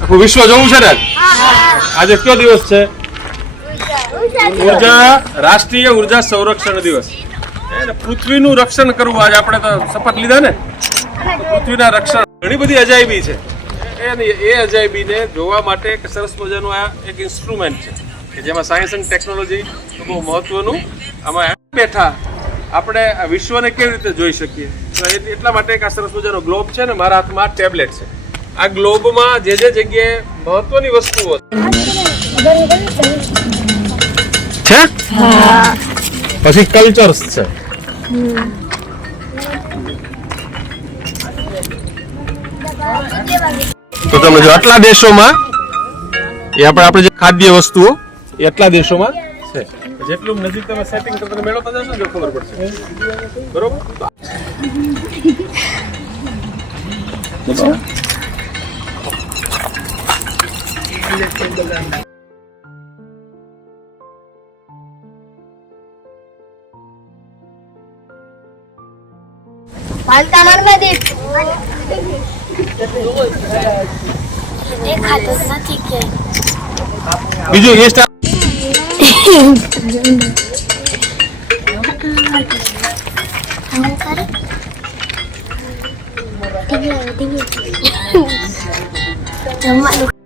આખું વિશ્વ જોવું છે ને? આજે કયો દિવસ છે? ઉર્જા રાષ્ટ્રીય ઉર્જા સંરક્ષણ દિવસ. પૃથ્વીનું રક્ષણ કરવું. આજે આપણે તો શપથ લીધા ને પૃથ્વીના રક્ષણ. ઘણી બધી અજાયબી છે. એ અજાયબીને જોવા માટે એક સરસ મજાનું આ એક ઇન્સ્ટ્રુમેન્ટ છે કે જેમાં સાયન્સ એન્ડ ટેકનોલોજી બહુ મહત્વનું આમાં બેઠા આપણે આ વિશ્વને કેવી રીતે જોઈ શકીએ. તો એટલા માટે એક આ સરસ મજાનો ગ્લોબ છે ને મારા હાથમાં ટેબ્લેટ છે. આ ગ્લોબમાં જે જગ્યાએ મહત્વની વસ્તુઓ છે પછી કલ્ચર્સ છે. તો તમે જો આટલા દેશોમાં એ આપણે જે ખાદ્ય વસ્તુઓ એટલા દેશોમાં છે. જેટલું નજીક તમે સેટિંગ કરો તમે મેળવતા જશો ને ખબર પડશે. બરોબર. બીજું એ સ્ટાર જમવાનું